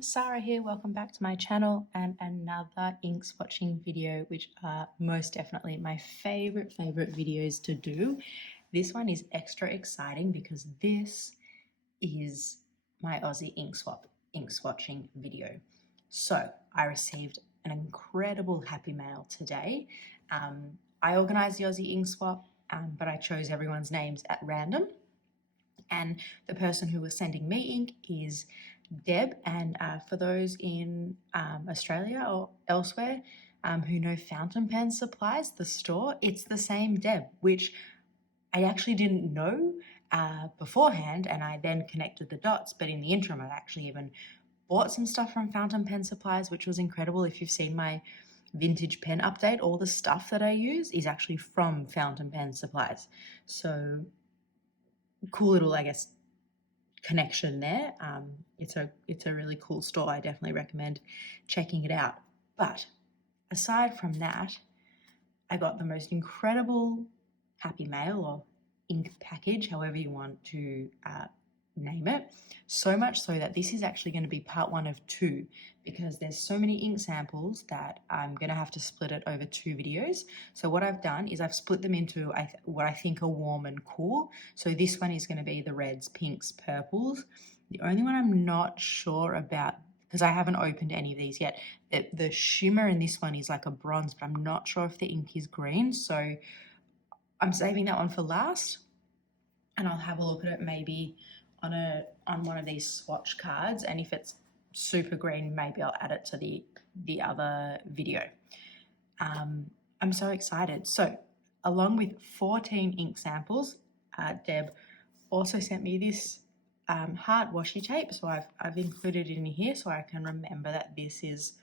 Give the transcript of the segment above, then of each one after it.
Sarah here. Welcome back to my channel and another ink swatching video, which are most definitely my favorite videos to do. This one is extra exciting because this is my Aussie ink swatching video. So I received an incredible happy mail today. I organized the Aussie ink swap, but I chose everyone's names at random. And the person who was sending me ink is Deb, and for those in Australia or elsewhere who know Fountain Pen Supplies, the store, it's the same Deb, which I actually didn't know beforehand, and I then connected the dots, but in the interim I actually even bought some stuff from Fountain Pen Supplies, which was incredible. If you've seen my vintage pen update, all the stuff that I use is actually from Fountain Pen Supplies. So cool little, I guess, connection there. It's a really cool store. I definitely recommend checking it out. But aside from that, I got the most incredible happy mail or ink package, however you want to name it. So much so that this is actually going to be part 1 of 2, because there's so many ink samples that I'm going to have to split it over 2 videos. So what I've done is I've split them into what I think are warm and cool. So this one is going to be the reds, pinks, purples. The only one I'm not sure about, because I haven't opened any of these yet, the shimmer in this one is like a bronze, but I'm not sure if the ink is green. So I'm saving that one for last, and I'll have a look at it maybe on one of these swatch cards, and if it's super green, maybe I'll add it to the other video. I'm so excited. So along with 14 ink samples, Deb also sent me this heart washi tape, so I've included it in here so I can remember that this is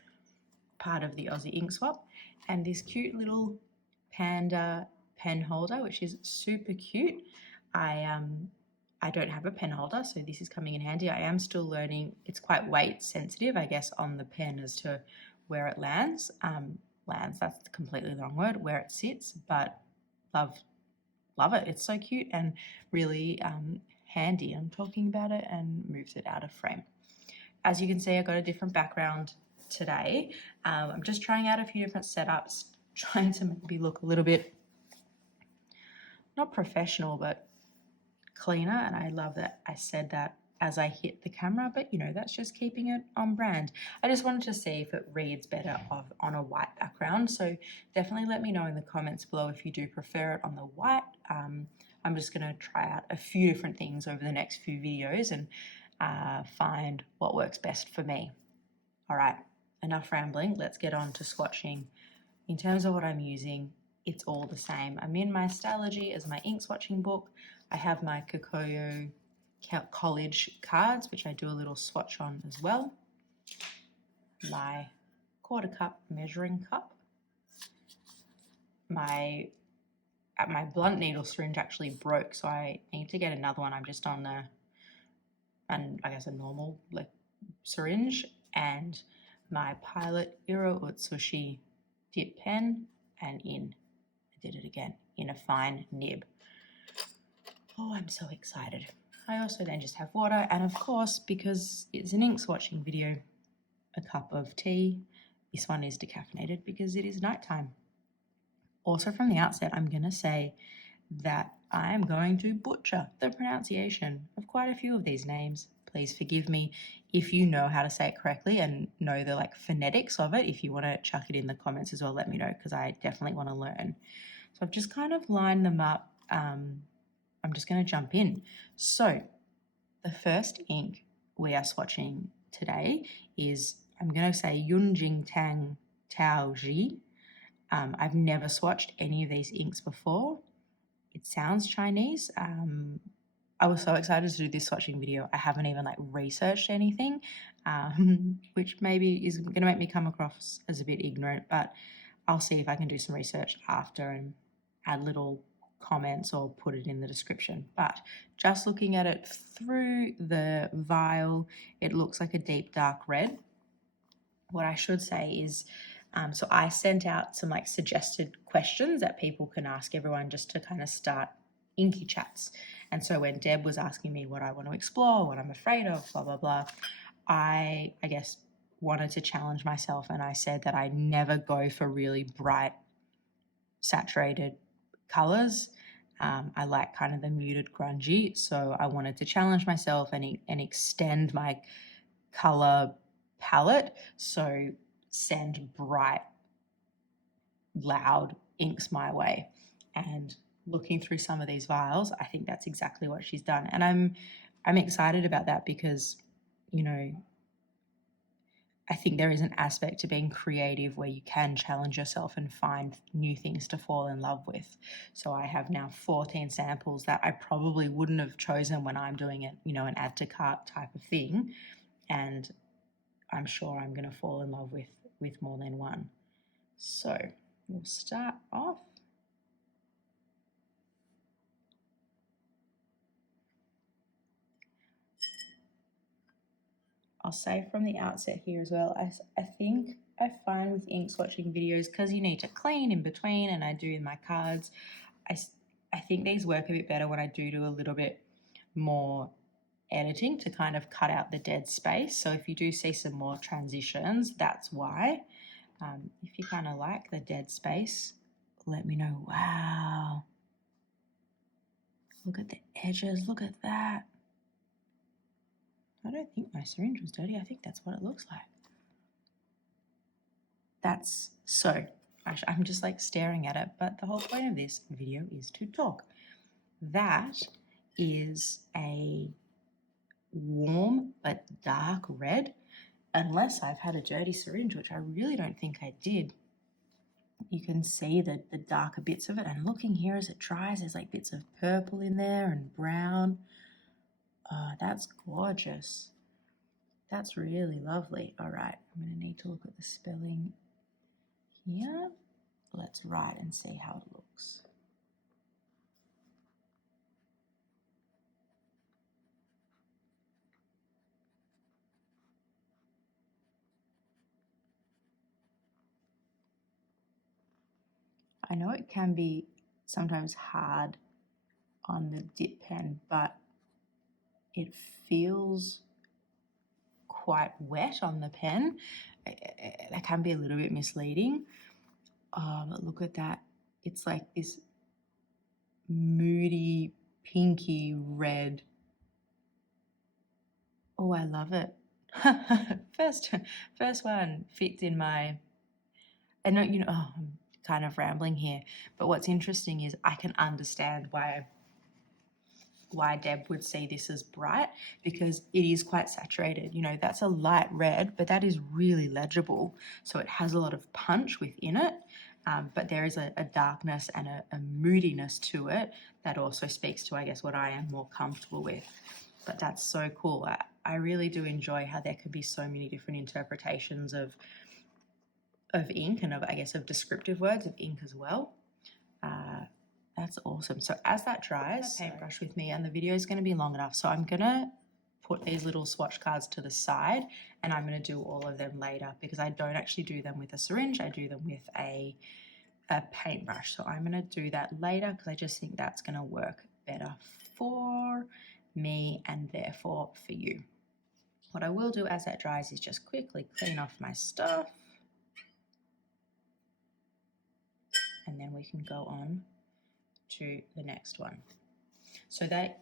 part of the Aussie ink swap, and this cute little panda pen holder, which is super cute. I don't have a pen holder, so this is coming in handy. I am still learning. It's quite weight sensitive, I guess, on the pen as to where it lands. That's completely the wrong word, where it sits, but love it. It's so cute and really handy. I'm talking about it and moves it out of frame. As you can see, I got a different background today. I'm just trying out a few different setups, trying to maybe look a little bit, not professional, but cleaner. And I love that I said that as I hit the camera, but you know, that's just keeping it on brand. I just wanted to see if it reads better on a white background. So definitely let me know in the comments below if you do prefer it on the white. I'm just going to try out a few different things over the next few videos and find what works best for me. All right, enough rambling. Let's get on to swatching. In terms of what I'm using, it's all the same. I'm in my Stylogy as my ink swatching book. I have my Kokoyo college cards, which I do a little swatch on as well. My 1/4 cup measuring cup. My blunt needle syringe actually broke, so I need to get another one. I'm just on I guess a normal syringe, and my Pilot Iro Utsushi dip pen, and I did it again, in a fine nib. Oh, I'm so excited. I also then just have water, and of course, because it's an ink swatching video, a cup of tea. This one is decaffeinated because it is nighttime. Also, from the outset, I'm going to say that I'm going to butcher the pronunciation of quite a few of these names. Please forgive me if you know how to say it correctly and know the phonetics of it. If you want to chuck it in the comments as well, let me know, because I definitely want to learn. So I've just kind of lined them up. I'm just going to jump in. So the first ink we are swatching today is, I'm going to say Jintang Tao Ji. I've never swatched any of these inks before. It sounds Chinese. I was so excited to do this swatching video. I haven't even researched anything, which maybe is going to make me come across as a bit ignorant, but I'll see if I can do some research after and add little comments or put it in the description. But just looking at it through the vial, it looks like a deep dark red. What I should say is, so I sent out some suggested questions that people can ask everyone just to kind of start inky chats. And so when Deb was asking me what I want to explore, what I'm afraid of, blah, blah, blah, I guess, wanted to challenge myself, and I said that I never go for really bright, saturated colors. I like kind of the muted grungy, so I wanted to challenge myself and extend my color palette. So send bright, loud inks my way. And looking through some of these vials, I think that's exactly what she's done. And I'm excited about that because, you know, I think there is an aspect to being creative where you can challenge yourself and find new things to fall in love with. So I have now 14 samples that I probably wouldn't have chosen when I'm doing it, you know, an add to cart type of thing. And I'm sure I'm going to fall in love with more than one. So we'll start off. I'll say from the outset here as well, I think I find with ink swatching videos, because you need to clean in between, and I do in my cards, I think these work a bit better when I do a little bit more editing to kind of cut out the dead space. So if you do see some more transitions, that's why. If you kind of like the dead space, let me know. Wow. Look at the edges. Look at that. I don't think my syringe was dirty. I think that's what it looks like. That's so, I'm just like staring at it, but the whole point of this video is to talk. That is a warm but dark red, unless I've had a dirty syringe, which I really don't think I did. You can see the darker bits of it, and looking here as it dries, there's like bits of purple in there and brown. Oh, that's gorgeous. That's really lovely. All right, I'm going to need to look at the spelling here. Let's write and see how it looks. I know it can be sometimes hard on the dip pen, but it feels quite wet on the pen. That can be a little bit misleading. But look at that. It's like this moody, pinky red. Oh, I love it. First one fits in my, I know, you know, oh, I'm kind of rambling here, but what's interesting is I can understand why Deb would see this as bright, because it is quite saturated. You know, that's a light red, but that is really legible. So it has a lot of punch within it, but there is a darkness and a moodiness to it that also speaks to, I guess, what I am more comfortable with. But that's so cool. I really do enjoy how there can be so many different interpretations of ink and of, I guess, of descriptive words of ink as well. That's awesome. So as that dries, paintbrush with me, and the video is going to be long enough, so I'm going to put these little swatch cards to the side, and I'm going to do all of them later, because I don't actually do them with a syringe. I do them with a paintbrush. So I'm going to do that later, because I just think that's going to work better for me and therefore for you. What I will do as that dries is just quickly clean off my stuff, and then we can go on to the next one. So that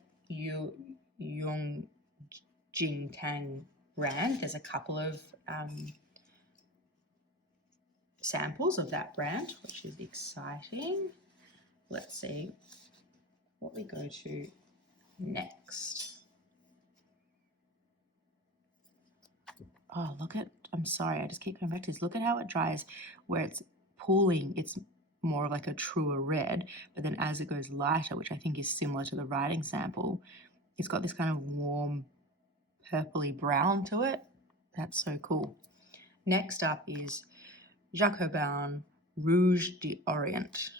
Jintang brand, there's a couple of samples of that brand, which is exciting. Let's see what we go to next. Oh, look at, I'm sorry, I just keep coming back to this. Look at how it dries, where it's pooling, it's more of like a truer red, but then as it goes lighter, which I think is similar to the writing sample, it's got this kind of warm purpley brown to it. That's so cool. Next up is Jacques Herbin Rouge d'Orient,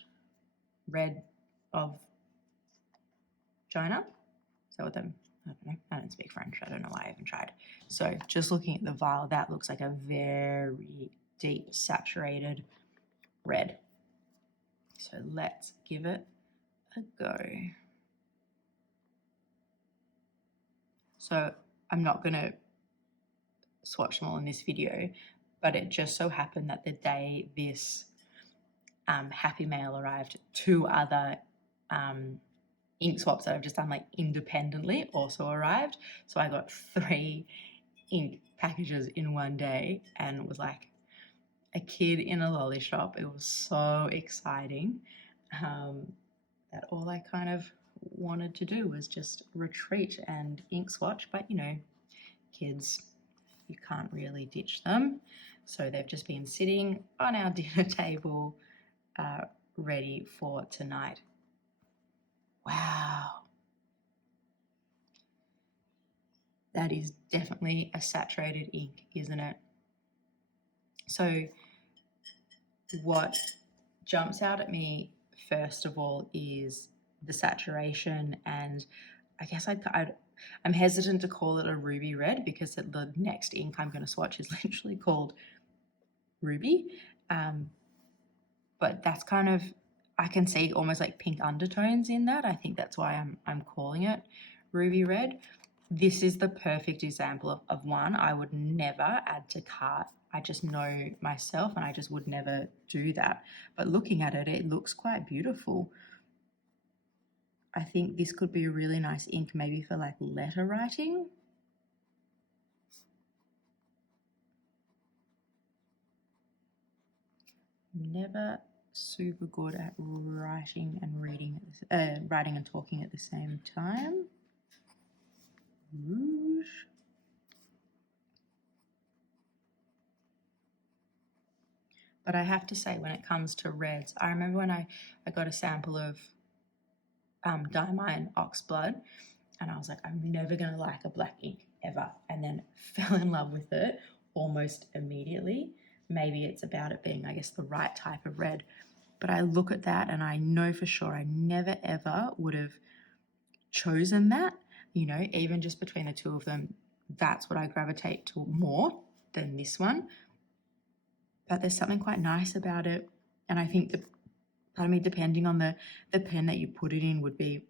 red of China. Is that what them? I don't know. I don't speak French. I don't know why I even tried. So just looking at the vial, that looks like a very deep saturated red. So let's give it a go. So I'm not going to swatch them all in this video, but it just so happened that the day this Happy Mail arrived, 2 other ink swaps that I've just done like independently also arrived. So I got 3 ink packages in one day and was like a kid in a lolly shop. It was so exciting that all I kind of wanted to do was just retreat and ink swatch, but you know, kids, you can't really ditch them. So they've just been sitting on our dinner table ready for tonight. Wow. That is definitely a saturated ink, isn't it? So what jumps out at me first of all is the saturation, and I guess I'm hesitant to call it a ruby red because the next ink I'm going to swatch is literally called ruby, but that's kind of, I can see almost like pink undertones in that. I think that's why I'm calling it ruby red. This is the perfect example of one I would never add to cart. I just know myself and I just would never do that. But looking at it, it looks quite beautiful. I think this could be a really nice ink maybe for like letter writing. Never super good at writing and reading, writing and talking at the same time. Rouge. But I have to say, when it comes to reds, I remember when I got a sample of Dieman Oxblood, and I was like, I'm never going to like a black ink ever, and then fell in love with it almost immediately. Maybe it's about it being, I guess, the right type of red. But I look at that and I know for sure I never ever would have chosen that. You know, even just between the two of them, that's what I gravitate to more than this one. But there's something quite nice about it. And I think depending on the pen that you put it in would be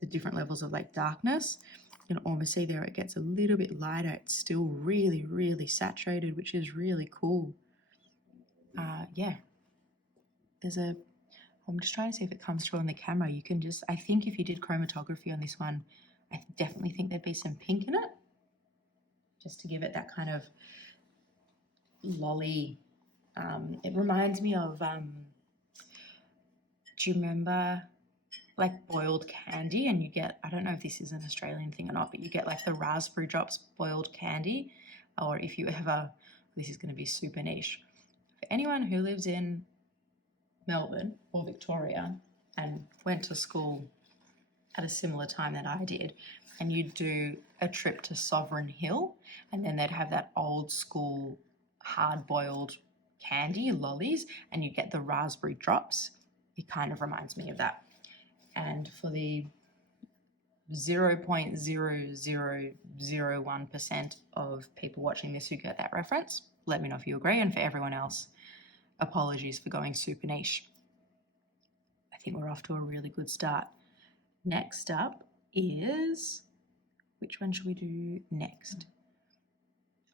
the different levels of like darkness. You can almost see there it gets a little bit lighter. It's still really, really saturated, which is really cool. Yeah. I'm just trying to see if it comes through on the camera. You can just, I think if you did chromatography on this one, I definitely think there'd be some pink in it, just to give it that kind of lolly. It reminds me of, do you remember like boiled candy? And you get, I don't know if this is an Australian thing or not, but you get like the raspberry drops boiled candy. Or if you ever, this is going to be super niche. For anyone who lives in Melbourne or Victoria and went to school at a similar time that I did, and you'd do a trip to Sovereign Hill, and then they'd have that old school hard-boiled candy, lollies, and you get the raspberry drops. It kind of reminds me of that. And for the 0.0001% of people watching this who get that reference, let me know if you agree, and for everyone else, apologies for going super niche. I think we're off to a really good start. Next up is, which one should we do next?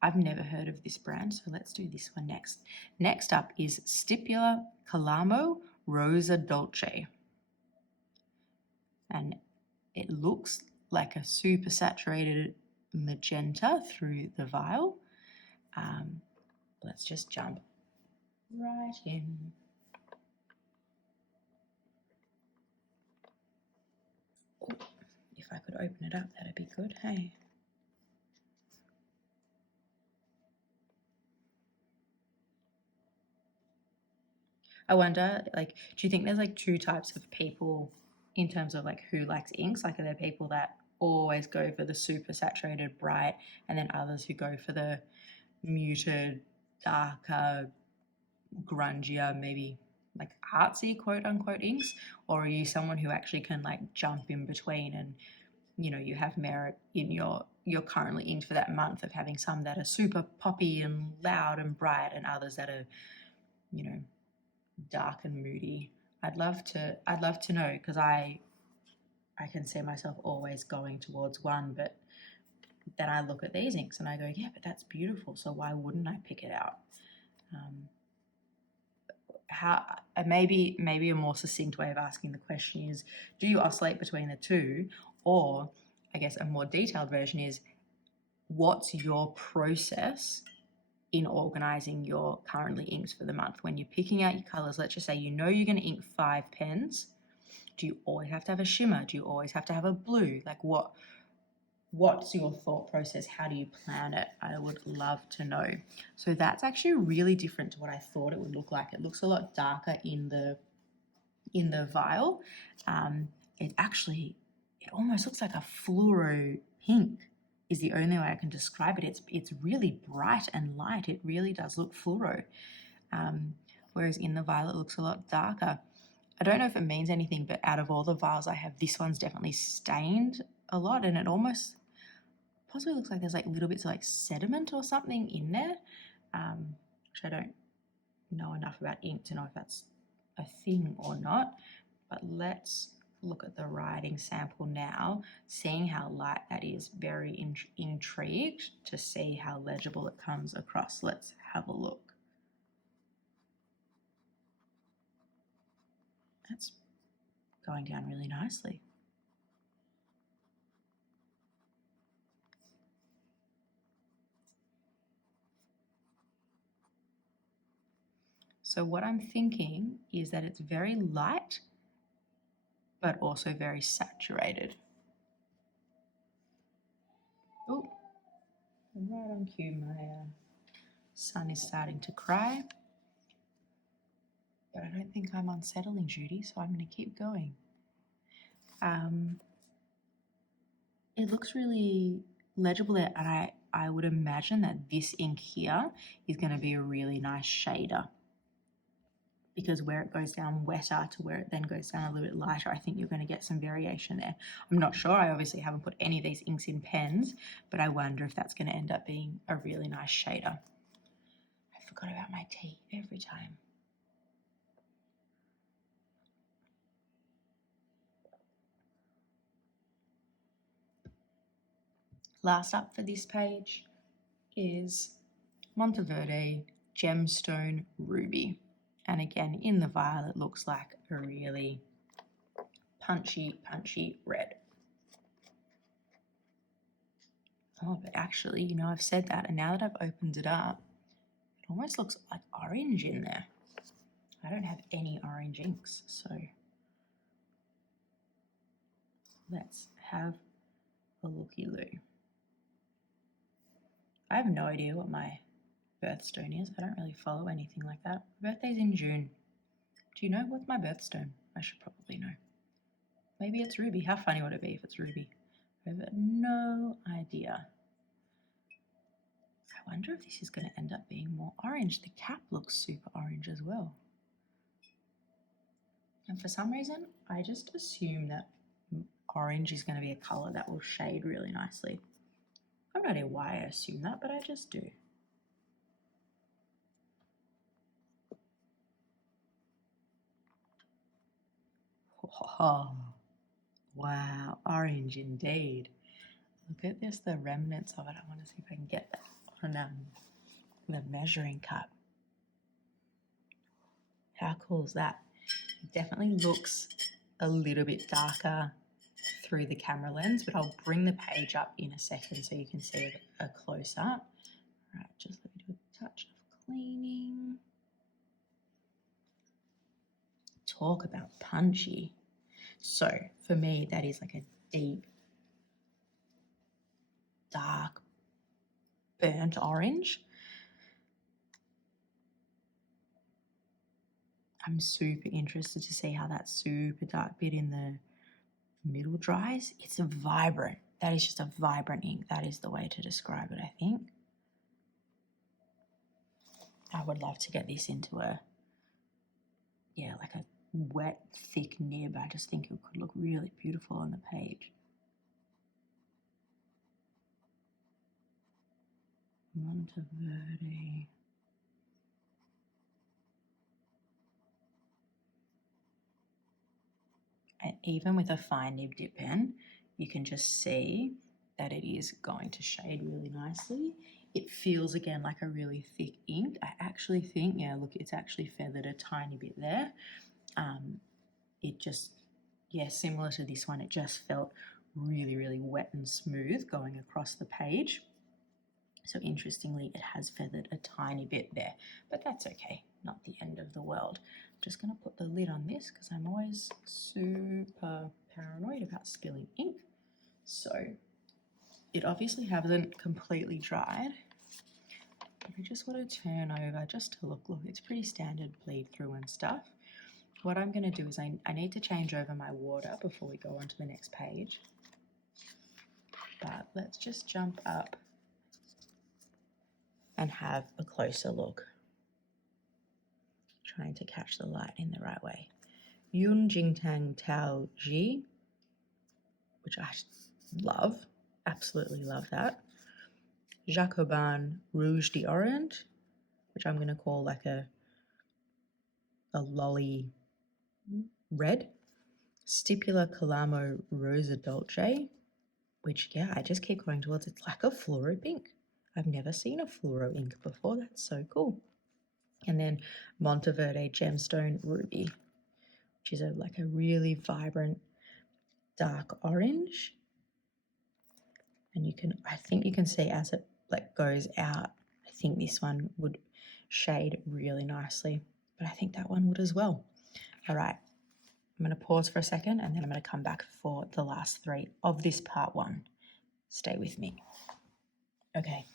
I've never heard of this brand, so let's do this one next. Next up is Stipula Calamo Rosa Dulce. And it looks like a super saturated magenta through the vial. Let's just jump right in. Oh, if I could open it up, that'd be good, hey? I wonder, like, do you think there's like 2 types of people in terms of like who likes inks? Like, are there people that always go for the super saturated bright, and then others who go for the muted, darker, grungier, maybe like artsy quote unquote inks? Or are you someone who actually can like jump in between, and you know, you have merit in you're currently inked for that month of having some that are super poppy and loud and bright, and others that are, you know, dark and moody? I'd love to know, because I can see myself always going towards one, but then I look at these inks and I go, yeah, but that's beautiful, so why wouldn't I pick it out? Maybe a more succinct way of asking the question is, do you oscillate between the two? Or I guess a more detailed version is, what's your process in organizing your currently inks for the month? When you're picking out your colors, let's just say you know you're going to ink 5 pens. Do you always have to have a shimmer? Do you always have to have a blue? Like what's your thought process? How do you plan it? I would love to know. So that's actually really different to what I thought it would look like. It looks a lot darker in the vial. It almost looks like a fluoro pink is the only way I can describe it. It's really bright and light. It really does look fluoro. Whereas in the vial it looks a lot darker. I don't know if it means anything, but out of all the vials I have, this one's definitely stained a lot, and it almost possibly looks like there's like little bits of like sediment or something in there, which I don't know enough about ink to know if that's a thing or not. But let's look at the writing sample now, seeing how light that is. Very intrigued to see how legible it comes across. Let's have a look. That's going down really nicely. So what I'm thinking is that it's very light, but also very saturated. Oh, right on cue, my son is starting to cry. But I don't think I'm unsettling Judy, so I'm going to keep going. It looks really legible there, and I would imagine that this ink here is going to be a really nice shader, because where it goes down wetter to where it then goes down a little bit lighter, I think you're going to get some variation there. I'm not sure. I obviously haven't put any of these inks in pens, but I wonder if that's going to end up being a really nice shader. I forgot about my tea every time. Last up for this page is Monteverde Gemstone Ruby. And again, in the vial, it looks like a really punchy red. Oh, but actually, you know, I've said that, and now that I've opened it up, it almost looks like orange in there. I don't have any orange inks, so let's have a looky-loo. I have no idea what my birthstone is. I don't really follow anything like that. My birthday's in June. Do you know what's my birthstone? I should probably know. Maybe it's Ruby. How funny would it be if it's Ruby? I have no idea. I wonder if this is going to end up being more orange. The cap looks super orange as well. And for some reason, I just assume that orange is going to be a color that will shade really nicely. I have no idea why I assume that, but I just do. Oh, wow, orange indeed. Look at this, the remnants of it. I want to see if I can get that on the measuring cup. How cool is that? It definitely looks a little bit darker through the camera lens, but I'll bring the page up in a second so you can see a close-up. Right, just let me do a touch of cleaning. Talk about punchy. So for me, that is like a deep, dark, burnt orange. I'm super interested to see how that super dark bit in the middle dries. It's a vibrant. That is just a vibrant ink. That is the way to describe it, I think. I would love to get this into like a wet, thick nib. I just think it could look really beautiful on the page. Monteverde. And even with a fine nib dip pen, you can just see that it is going to shade really nicely. It feels again like a really thick ink. I actually think, yeah, look, it's actually feathered a tiny bit there. It just, yeah, similar to this one, it just felt really, really wet and smooth going across the page. So interestingly, it has feathered a tiny bit there, but that's okay, not the end of the world. I'm just going to put the lid on this because I'm always super paranoid about spilling ink. So it obviously hasn't completely dried. But I just want to turn over just to look, it's pretty standard bleed through and stuff. What I'm going to do is I need to change over my water before we go on to the next page. But let's just jump up and have a closer look. Trying to catch the light in the right way. Jintang Tao Ji, which I love, absolutely love that. Jacques Rouge the Orange, which I'm going to call like a lolly red. Stipula Calamo Rosa Dulce, which, yeah, I just keep going towards. It's like a fluoro pink. I've never seen a fluoro ink before. That's so cool. And then Monteverde Gemstone Ruby, which is like a really vibrant dark orange. And I think you can see as it like goes out, I think this one would shade really nicely, but I think that one would as well. All right, I'm going to pause for a second and then I'm going to come back for the last three of this part one. Stay with me. Okay.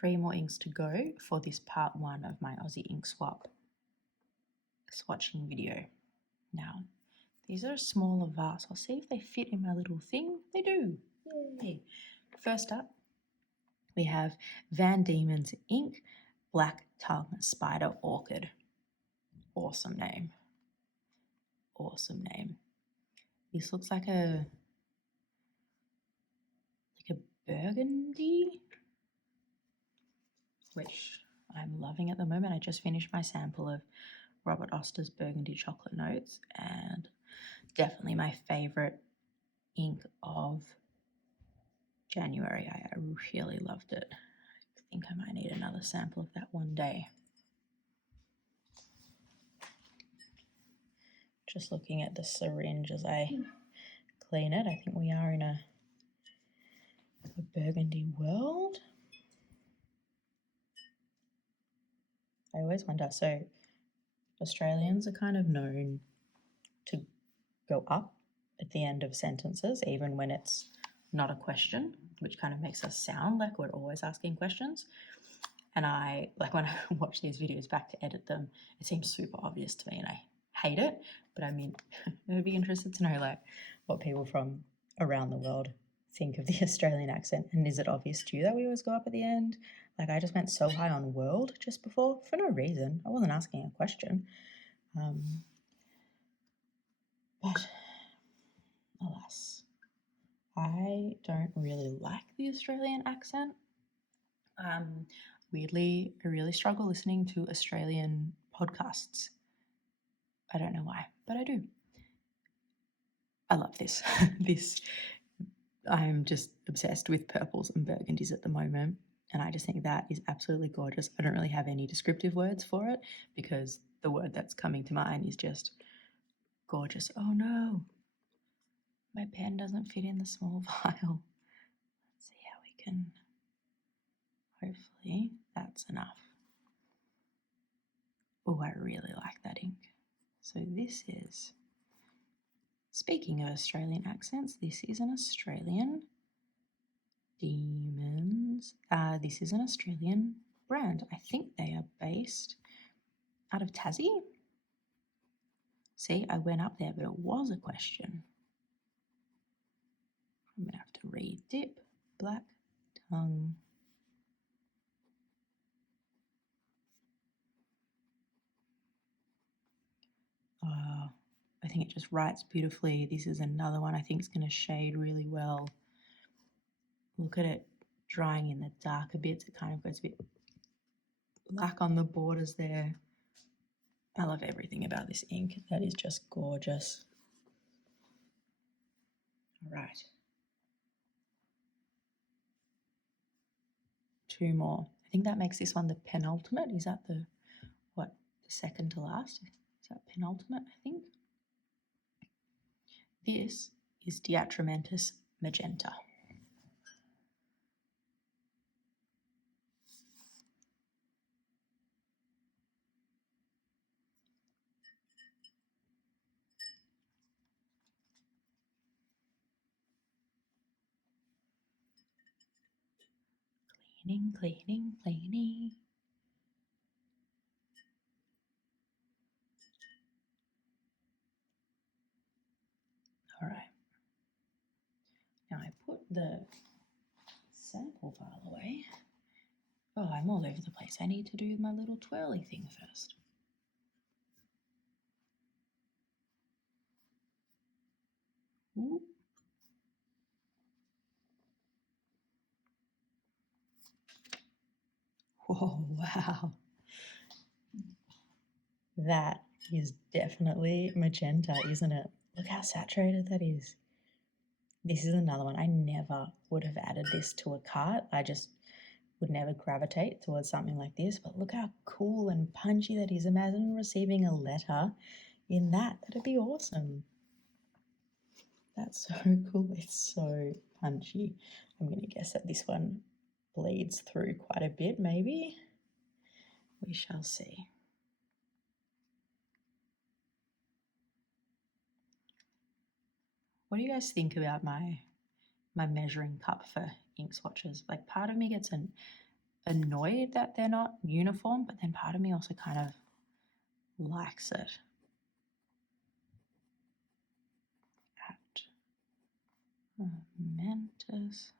3 more inks to go for this part one of my aussieinkswap swatching video. Now, these are a smaller vase. I'll see if they fit in my little thing. They do. Yay. First up, we have Van Dieman's Ink Black Tongue Spider Orchid. Awesome name. Awesome name. This looks like a burgundy, which I'm loving at the moment. I just finished my sample of Robert Oster's Burgundy Chocolate Notes, and definitely my favorite ink of January. I really loved it. I think I might need another sample of that one day. Just looking at the syringe as I clean it, I think we are in a burgundy world. I always wonder, so Australians are kind of known to go up at the end of sentences, even when it's not a question, which kind of makes us sound like we're always asking questions. And I, like when I watch these videos back to edit them, it seems super obvious to me and I hate it. But I mean, I'd be interested to know like what people from around the world think of the Australian accent. And is it obvious to you that we always go up at the end? Like I just went so high on world just before for no reason. I wasn't asking a question. But alas, I don't really like the Australian accent. Weirdly, I really struggle listening to Australian podcasts. I don't know why, but I do. I love this. I'm just obsessed with purples and burgundies at the moment, and I just think that is absolutely gorgeous. I don't really have any descriptive words for it because the word that's coming to mind is just gorgeous. Oh no, my pen doesn't fit in the small vial. Let's see how we can, hopefully that's enough. Oh, I really like that ink. So this is, speaking of Australian accents, this is an Australian Dieman's. This is an Australian brand. I think they are based out of Tassie. See, I went up there, but it was a question. I'm going to have to read dip, black tongue. I think it just writes beautifully. This is another one I think is going to shade really well. Look at it drying in the darker bits. It kind of goes a bit black on the borders there. I love everything about this ink. That is just gorgeous. All right. 2 more. I think that makes this one the penultimate. Is that the, what, the second to last? Is that penultimate, I think? This is the Attramentis Magenta. Cleaning, cleaning, cleaning. All right. Now I put the sample file away. Oh, I'm all over the place. I need to do my little twirly thing first. Ooh. Whoa, wow. That is definitely magenta, isn't it? Look how saturated that is. This is another one. I never would have added this to a cart. I just would never gravitate towards something like this. But look how cool and punchy that is. Imagine receiving a letter in that. That'd be awesome. That's so cool. It's so punchy. I'm going to guess that this one bleeds through quite a bit, maybe. We shall see. What do you guys think about my measuring cup for ink swatches? Like, part of me gets annoyed that they're not uniform, but then part of me also kind of likes it. Attramentis.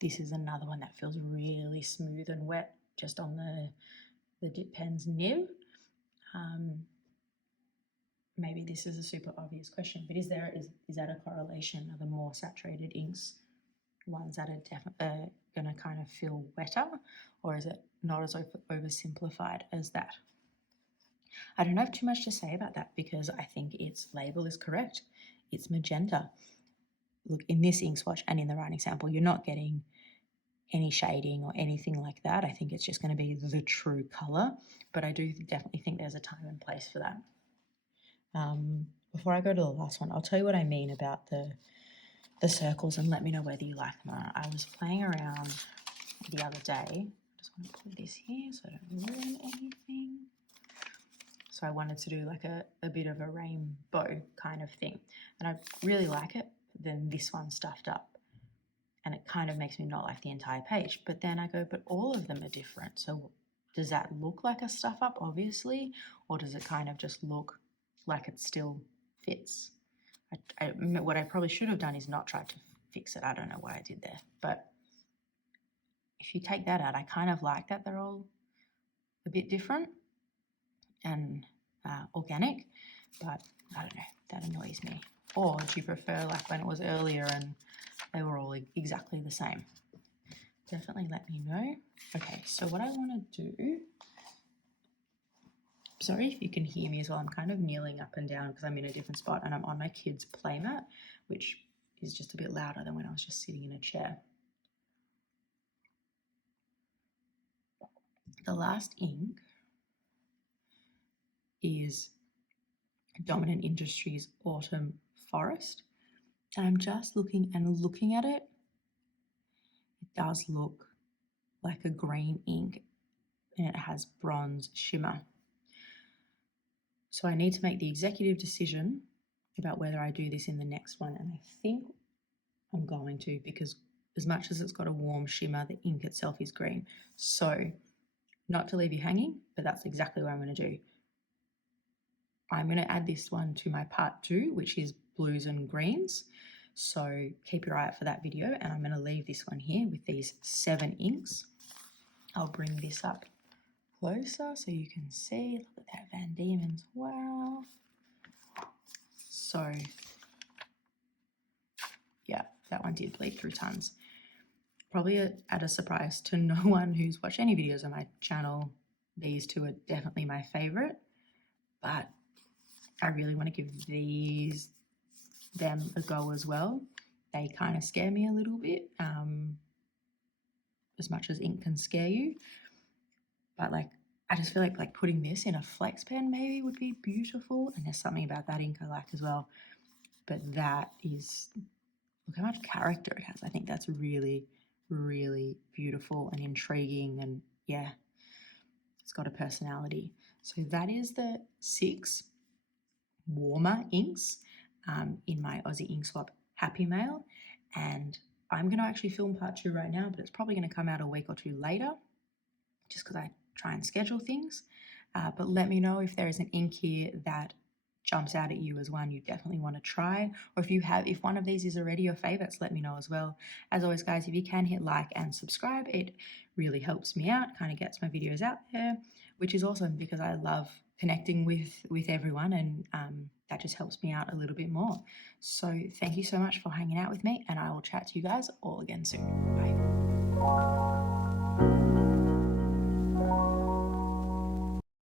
This is another one that feels really smooth and wet just on the dip pen's nib. Maybe this is a super obvious question, but is that a correlation? Are the more saturated inks ones that are going to kind of feel wetter, or is it not as oversimplified as that? I don't have too much to say about that because I think its label is correct. It's magenta. Look, in this ink swatch and in the writing sample, you're not getting any shading or anything like that. I think it's just going to be the true colour, but I do definitely think there's a time and place for that. Before I go to the last one, I'll tell you what I mean about the circles and let me know whether you like them or not. I was playing around the other day. I just want to put this here so I don't ruin anything. So I wanted to do like a bit of a rainbow kind of thing. And I really like it. Then this one stuffed up. And it kind of makes me not like the entire page. But then I go, but all of them are different. So does that look like a stuff up, obviously? Or does it kind of just look like it still fits? What I probably should have done is not tried to fix it. I don't know what I did there. But if you take that out, I kind of like that they're all a bit different and organic. But I don't know, that annoys me. Or do you prefer like when it was earlier and they were all exactly the same? Definitely let me know. Okay, so what I want to do, sorry if you can hear me as well, I'm kind of kneeling up and down because I'm in a different spot and I'm on my kids' playmat, which is just a bit louder than when I was just sitting in a chair. The last ink is Dominant Industries Autumn Forest. And I'm just looking at it. It does look like a green ink and it has bronze shimmer. So I need to make the executive decision about whether I do this in the next one. And I think I'm going to, because as much as it's got a warm shimmer, the ink itself is green. So not to leave you hanging, but that's exactly what I'm going to do. I'm going to add this one to my part 2, which is blues and greens. So keep your eye out for that video, and I'm going to leave this one here with these 7 inks. I'll bring this up closer so you can see. Look at that Van Dieman's. Wow. So yeah, that one did bleed through tons. Probably at a surprise to no one who's watched any videos on my channel. These 2 are definitely my favorite, but I really want to give these them a go as well. They kind of scare me a little bit, as much as ink can scare you. But like, I just feel like putting this in a flex pen maybe would be beautiful. And there's something about that ink I like as well. But that is, look how much character it has. I think that's really, really beautiful and intriguing, and yeah, it's got a personality. So that is the 6 warmer inks in my Aussie Inkswap Happy Mail, and I'm going to actually film part 2 right now, but it's probably going to come out a week or 2 later, just because I try and schedule things. But let me know if there is an ink here that jumps out at you as one you definitely want to try, or if one of these is already your favorites, let me know as well. As always, guys, if you can hit like and subscribe, it really helps me out, kind of gets my videos out there, which is awesome because I love connecting with everyone, and that just helps me out a little bit more. So thank you so much for hanging out with me, and I will chat to you guys all again soon. Bye.